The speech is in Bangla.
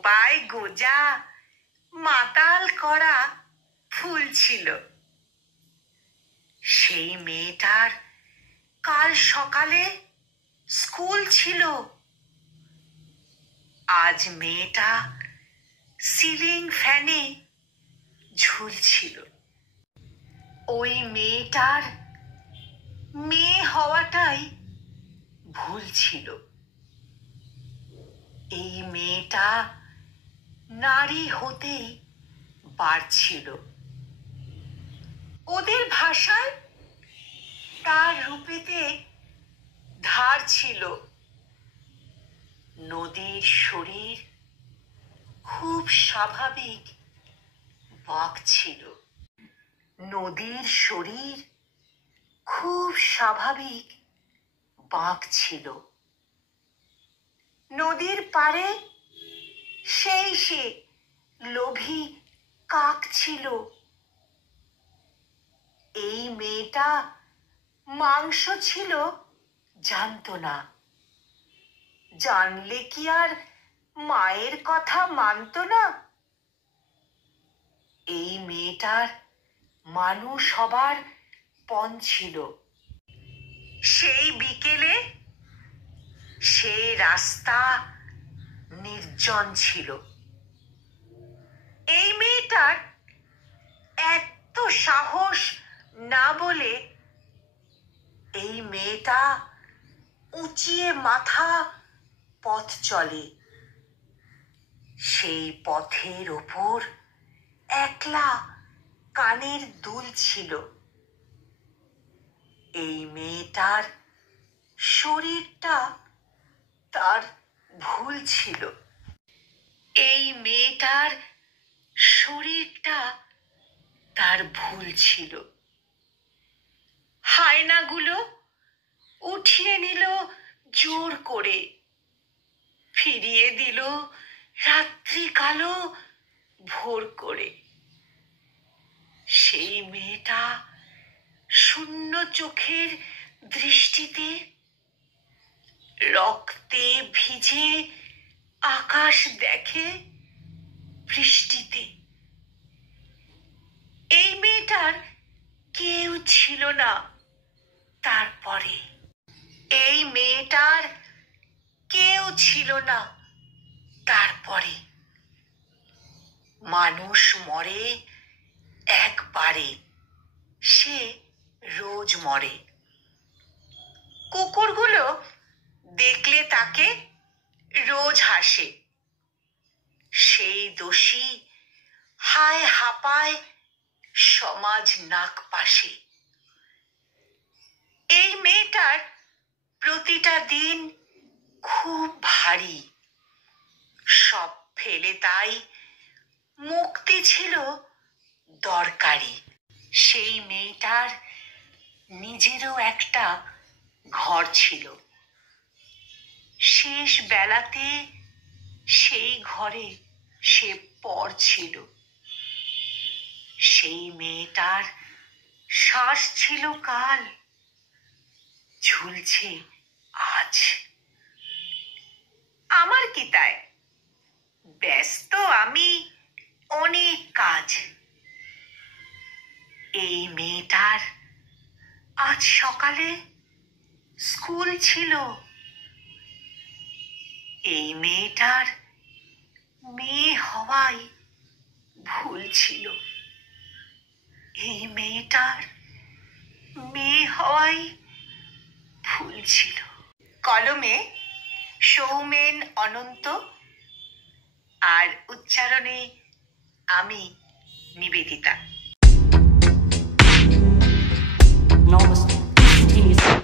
খোপায় গোজা মাতাল করা ফুল ছিল। সেই মেয়েটার কাল সকালে স্কুল ছিল। আজ মেয়েটা সিলিং ফ্যানে ঝুলছিল। ওই মেয়েটার মেয়ে হওয়াটাই ভুল ছিল। এই মেয়েটা নারী হতেই পারছিল। ওদের ভাষায় তার রূপেতে ধার ছিল। নদীর শরীর খুব স্বাভাবিক বাঁক ছিল। নদীর শরীর খুব স্বাভাবিক বাঁক ছিল। নদীর পাড়ে সে লোভী কাক ছিল। এই মেয়েটা মাংস ছিল জানতো না। জানলে কি আর মায়ের কথা মানতো না? এই মেয়েটার মানুষ হবার পণ ছিল। সেই বিকেলে সে রাস্তা নির্জন ছিল। এই মেয়েটার এত সাহস না বলে এই মেয়েটা উঁচিয়ে মাথা পথ চলে। সেই পথের ওপর একলা কানের দুল ছিল। এই মেয়েটার শরীরটা তার ভুল ছিল। এই মেয়েটার শরীরটা তার ভুল ছিল। হায়নাগুলো উঠিয়ে নিল জোর করে, ফিরিয়ে দিল রাত্রি কালো ভোর করে। সেই মেয়েটা শূন্য চোখের দৃষ্টিতে রক্তে ভিজে আকাশ দেখে বৃষ্টিতে। এই মেয়েটার কেউ ছিল না তারপরে। এই মেয়েটার কেউ ছিল না তারপরে। মানুষ মরে একবারে, সে রোজ মরে। কুকুরগুলো দেখলে তাকে রোজ হাসে। সেই দোষী হায় হাঁপায় সমাজ নাক পাশে। এই মেয়েটার প্রতিটা দিন খুব ভারী। সব ফেলে তাই মুক্তি ছিল দরকারি। সেই মেয়েটার নিজেরও একটা ঘর ছিল। শেষ বেলাতে সেই ঘরে সে পর ছিল। সেই মেয়েটার শ্বাস ছিল কাল, ঝুলছে আজ। আমার কি তাই? ব্যস্ত আমি অনেক কাজ। এই মেয়েটার আজ সকালে স্কুল ছিল। এই মেয়েটার মেয়ে হওয়াই ভুল ছিল। এই মেয়েটার মেয়ে হওয়াই ভুল ছিল। কলমে সৌমেন অনন্ত, আর উচ্চারণে আমি নিবেদিতা। Namaste.